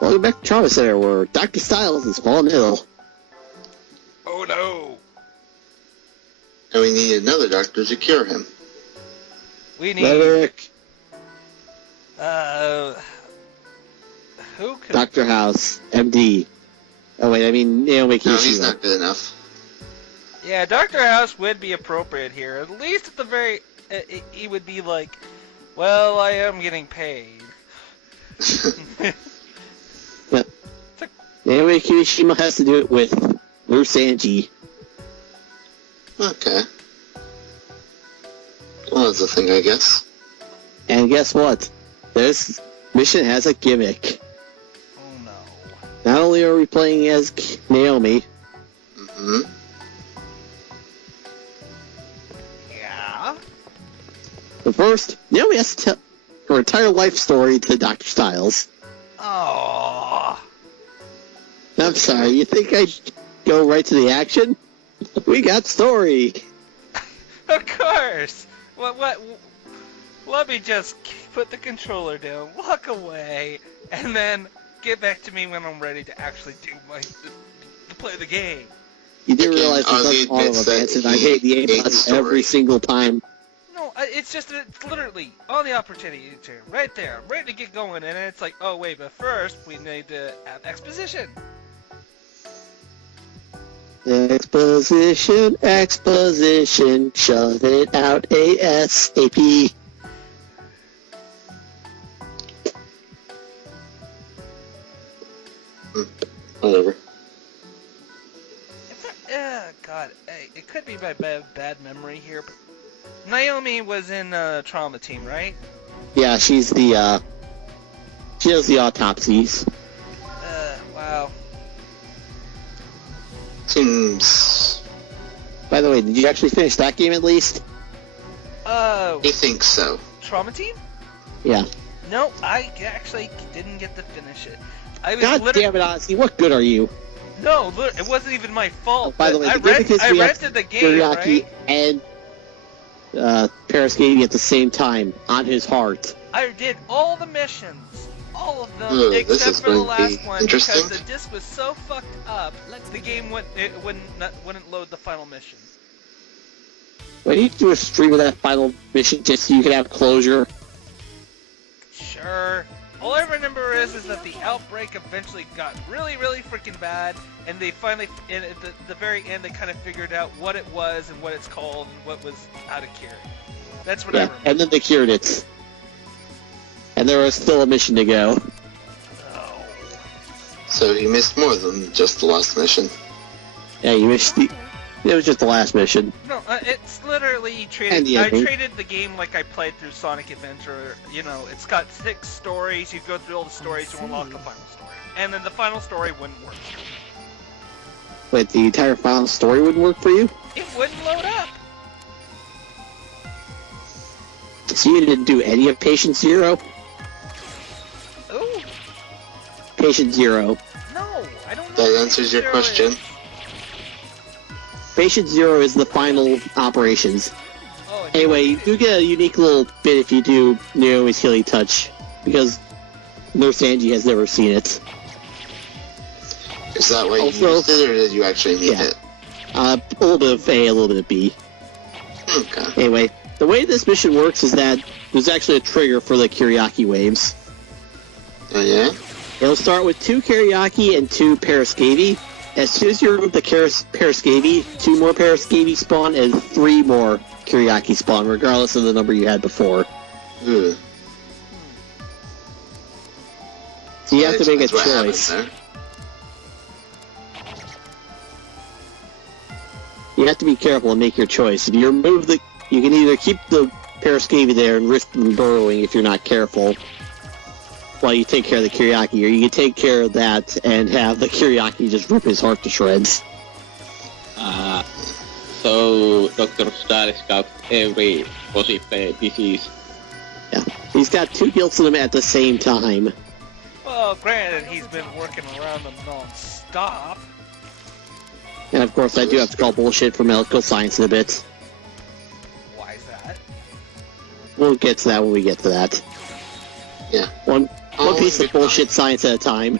Welcome back to Trauma Center, where Dr. Styles is fallen ill. Oh no! And we need another doctor to cure him. We need... Roderick. Who could... Dr. House, MD. Oh wait, I mean Naomi Kishima. No, he's not good enough. Yeah, Dr. House would be appropriate here. At least at the very... he would be like, well, I am getting paid. But Naomi Kishima has to do it with Nurse Angie. Okay. Well, that's a thing, I guess. And guess what? This mission has a gimmick. Oh no. Not only are we playing as Naomi, Mm-hmm. Yeah? but first, Naomi has to tell her entire life story to Dr. Styles. Oh. I'm sorry, you think I'd go right to the action? We got story. Of course. What? Let me just put the controller down, walk away, and then get back to me when I'm ready to actually do to play the game. You do Again, realize Ozzy it's all of admits advance, that and I he hate the ate the A-button story. every single time. No, it's just it's literally on the opportunity to right there. I'm ready to get going, and it's like, oh wait, but first we need to have exposition. Exposition, shove it out ASAP. Whatever. God, it could be my bad memory here, but Naomi was in Trauma Team, right? Yeah, she does the autopsies. Wow. Seems... By the way, did you actually finish that game at least? I think so. Trauma Team? Yeah. No, I actually didn't get to finish it. I was God damn it, Ozzy, what good are you? No, it wasn't even my fault. By the way, I rented the game, Teriyaki right? and Paris Gavy at the same time on his heart. I did all the missions, all of them, Ooh, this except is for the going to be last one, interesting. because the disc was so fucked up, the game wouldn't load the final mission. Why don't you do a stream of that final mission just so you can have closure? Sure. All I remember is that the outbreak eventually got really, really freaking bad, and they finally, at the very end, they kind of figured out what it was and what it's called and what was how to cure it. That's what I remember. And then they cured it. And there was still a mission to go. Oh. So he missed more than just the last mission. Yeah, you missed the... It was just the last mission. No, it's literally And treated. the I ending. treated the game like I played through Sonic Adventure. You know, it's got 6 stories. You go through all the stories to unlock the final story, and then the final story wouldn't work. Wait, the entire final story wouldn't work for you? It wouldn't load up. So you didn't do any of Patient Zero? Ooh, Patient Zero. no, I don't know. That what answers your Zero question. is. Patient Zero is the final operations. Oh, it's Anyway, you do get a unique little bit if you do Naomi's Healing Touch, because Nurse Angie has never seen it. Is that why you Also- used it, or did you actually need Yeah. it? A little bit of A, a little bit of B. Okay. Anyway, the way this mission works is that there's actually a trigger for the Kiryaki waves. Oh, yeah? It'll start with 2 Kiryaki and 2 Parascavy. As soon as you remove the Parascavy, 2 more Parascavy spawn and 3 more Kiryaki spawn, regardless of the number you had before. Ooh. So you have to make a That's what happens choice. there. You have to be careful and make your choice. If you remove you can either keep the Parascavy there and risk them burrowing if you're not careful, while you take care of the Kiryaki, or you can take care of that and have the Kiryaki just rip his heart to shreds. So Dr. Star scouts every possible disease. Yeah, he's got 2 guilts in him at the same time. Well, granted, he's been working around them non-stop. And of course, I do have to call bullshit for medical science in a bit. Why is that? We'll get to that when we get to that. Yeah. One Oh, piece of good bullshit science at a time.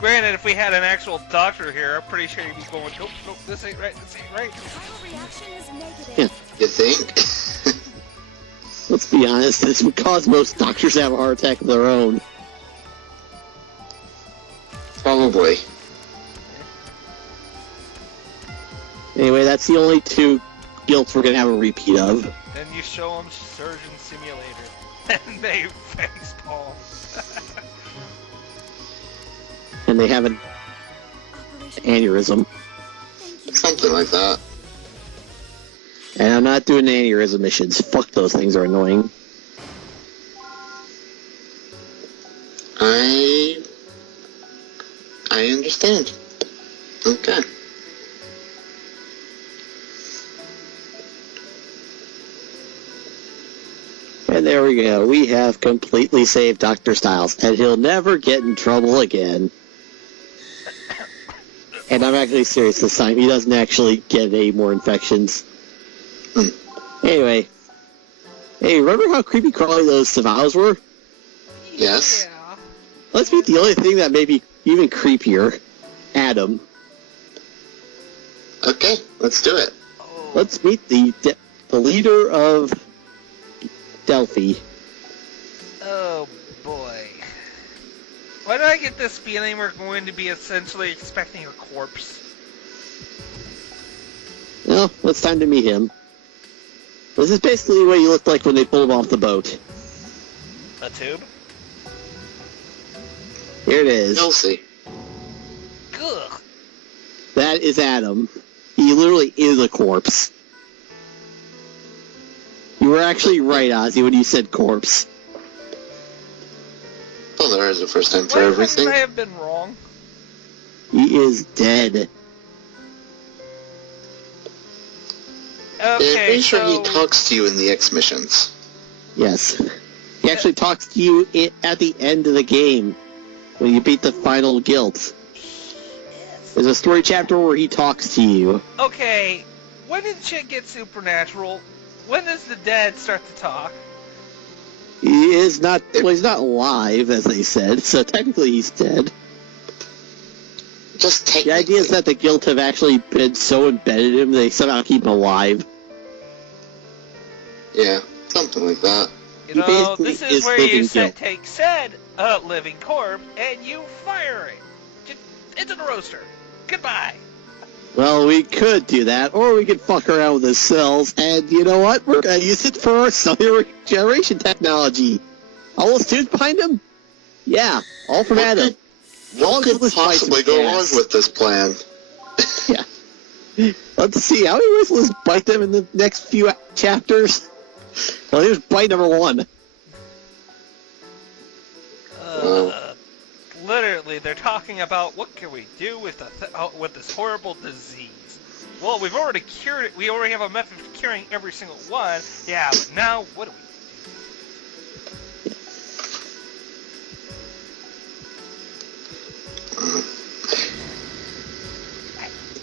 Granted, if we had an actual doctor here, I'm pretty sure he'd be going, nope, this ain't right, this ain't right. Vital reaction is negative. Yeah. You think? Let's be honest, this would cause most doctors to have a heart attack of their own. Probably. Anyway, that's the only two guilts we're going to have a repeat of. Then you show them Surgeon Simulator, and they face palm. And they have an Operation. aneurysm. Thank you. Something like that. And I'm not doing aneurysm missions. Fuck, those things are annoying. I understand. Okay. And there we go. We have completely saved Dr. Styles, and he'll never get in trouble again. And I'm actually serious this time. He doesn't actually get any more infections. Anyway. Hey, remember how creepy crawly those Savaos were? Yes. Yeah. Let's meet the only thing that may be even creepier. Adam. Okay, let's do it. Oh. Let's meet the leader of Delphi. Oh boy. Why do I get this feeling we're going to be essentially expecting a corpse? Well, it's time to meet him. This is basically what he looked like when they pulled him off the boat. A tube? Here it is. Chelsea. Ugh. That is Adam. He literally is a corpse. You were actually right, Ozzy, when you said corpse. Well, there is a first time for Why everything. couldn't I have been wrong? He is dead. Yeah, I'm Okay, pretty sure so... he talks to you in the X missions. Yes. He actually talks to you at the end of the game, when you beat the final guild. There's a story chapter where he talks to you. Okay, when did shit get supernatural? When does the dead start to talk? He is not, well, he's not alive, as they said, so technically he's dead. Just take The idea is that the guild have actually been so embedded in him, they somehow keep him alive. Yeah, something like that. You He know, basically this is is where you living guilt. take said living corpse and you fire it. Just into the roaster. Goodbye. Well, we could do that, or we could fuck around with his cells, and you know what? We're gonna use it for our cellular regeneration technology. All those dudes behind him? Yeah, all from Adam. What could Let's fight some possibly go wrong gas. with this plan? Yeah. Let's see, how many ways will this bite them in the next few chapters? Well, here's bite number 1. Literally, they're talking about what can we do with with this horrible disease. Well, we've already cured it. We already have a method of curing every single one. Yeah, but now what do we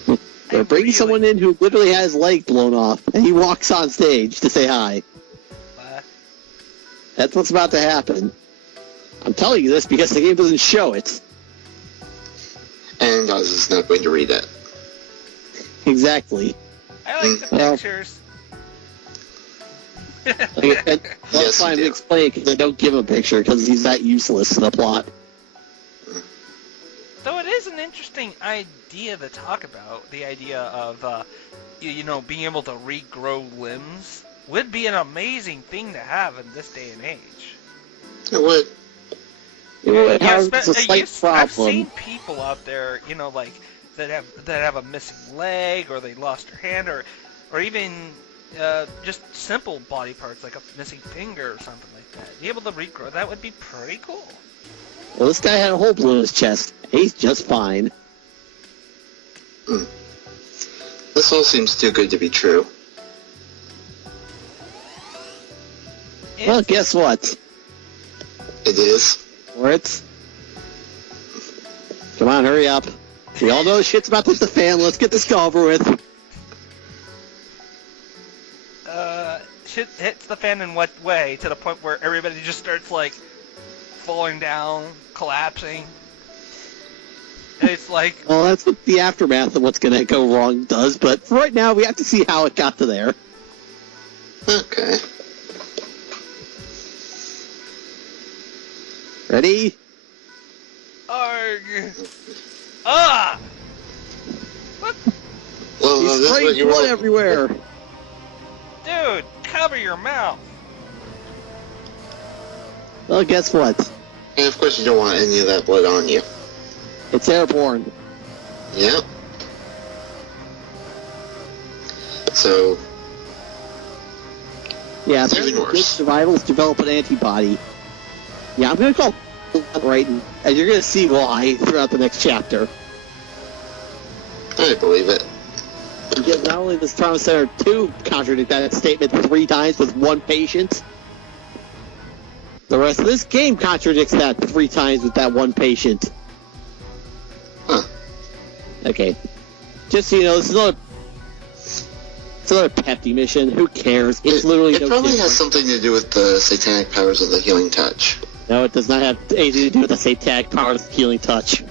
do? They're bringing someone in who literally has his leg blown off, and he walks on stage to say hi. That's what's about to happen. I'm telling you this because the game doesn't show it. And Oz is not going to read it. Exactly. I like the Well. pictures. That's Yes, fine you to do. explain because they don't give a picture because he's that useless to the plot. Though it is an interesting idea to talk about, the idea of, you know, being able to regrow limbs would be an amazing thing to have in this day and age. It would. It has spe- a slight I've seen problem. people out there, you know, like that have a missing leg, or they lost their hand, or even just simple body parts like a missing finger or something like that. Be able to regrow that would be pretty cool. Well, this guy had a hole blue in his chest. He's just fine. This all seems too good to be true. Well, guess what? It is. Moritz? Come on, hurry up. We all know shit's about to hit the fan. Let's get this over with. Shit hits the fan in what way? To the point where everybody just starts like falling down, collapsing. It's like, Well, that's what the aftermath of what's going to go wrong does, but for right now, we have to see how it got to there. Okay. Ready? arg. Ah! What? Well, He's this is what spraying you blood roll. everywhere. Dude, cover your mouth. Well, guess what? And of course you don't want any of that blood on you. It's airborne. Yep. So, Yeah, It's even apparently worse. good survivals develop an antibody. Yeah, I'm going to call it right, and you're going to see why throughout the next chapter. I believe it. Because not only does Trauma Center 2 contradict that statement 3 times with one patient, the rest of this game contradicts that 3 times with that one patient. Huh. Okay. Just so you know, it's another Pepti mission. Who cares? It's literally It no probably different. has something to do with the satanic powers of the healing touch. No, it does not have anything to do with the satanic powers of healing touch.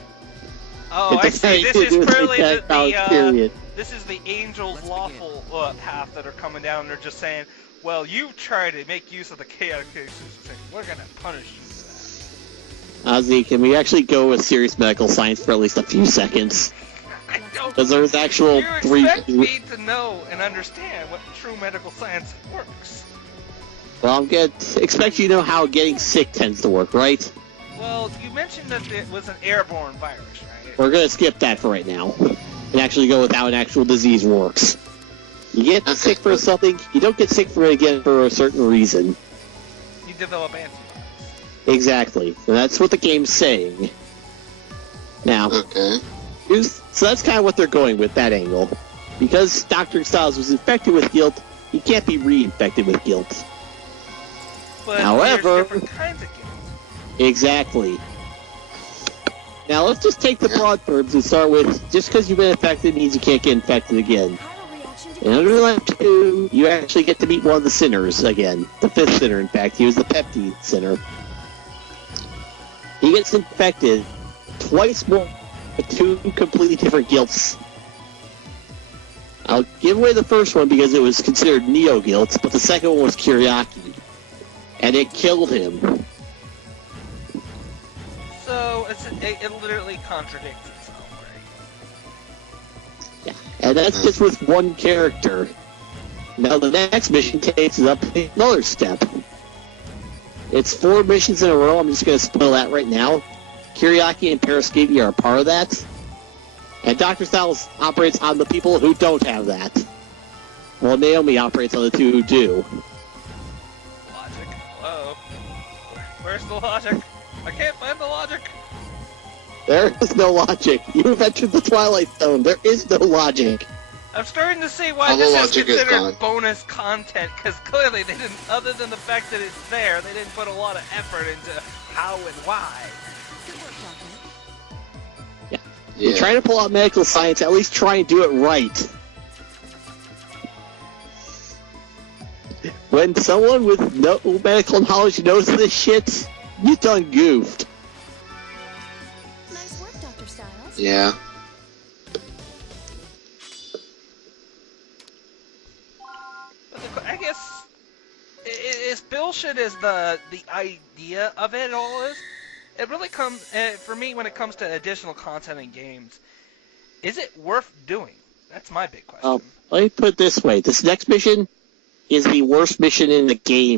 Oh, It I doesn't see. have This anything to is do with clearly satanic powers, period. this is the angels' lawful path that are coming down. And they're just saying, well, you try to make use of the chaotic systems. We're gonna punish you for Ozzy, can we actually go with serious medical science for at least a few seconds? that. I don't. Because there's actual You 3... expect me to know and understand what true medical science works. Well, I'm going to expect you to know how getting sick tends to work, right? Well, you mentioned that it was an airborne virus, right? We're going to skip that for right now and actually go with how an actual disease works. You get Okay. sick for something, you don't get sick for it again for a certain reason. You develop antibodies. Exactly. And that's what the game's saying. Now, Okay. so that's kind of what they're going with, that angle. Because Dr. Styles was infected with guilt, he can't be reinfected with guilt. But However- there's different kinds of guilt. Exactly. Now let's just take the broad terms and start with, just because you've been infected means you can't get infected again. Primal reaction to In Underland 2, you actually get to meet one of the sinners again. The 5th sinner, in fact. He was the Pepti sinner. He gets infected twice more with 2 completely different guilts. I'll give away the first one because it was considered neo-guilt, but the second one was Kyriaki. And it killed him. So it literally contradicts itself, right? And that's just with one character. Now the next mission takes it up another step. It's 4 missions in a row. I'm just going to spoil that right now. Kyriaki and Periscapia are a part of that. And Dr. Styles operates on the people who don't have that. While Naomi operates on the 2 who do. Logic. Hello. Where's the logic? I can't find the logic. There is no logic. You have entered the Twilight Zone. There is no logic. I'm starting to see why All the this is logic is considered gone. bonus content, because clearly they didn't, other than the fact that it's there, they didn't put a lot of effort into how and why. good work, Doctor. Yeah. You're trying to pull out medical science, at least try and do it right. When someone with no medical knowledge knows this shit, you done goofed. Nice work, Dr. Styles. Yeah. But I guess, as bullshit as the idea of it all is, it really comes, for me, when it comes to additional content in games, is it worth doing? That's my big question. Let me put it this way. This next mission is the worst mission in the game.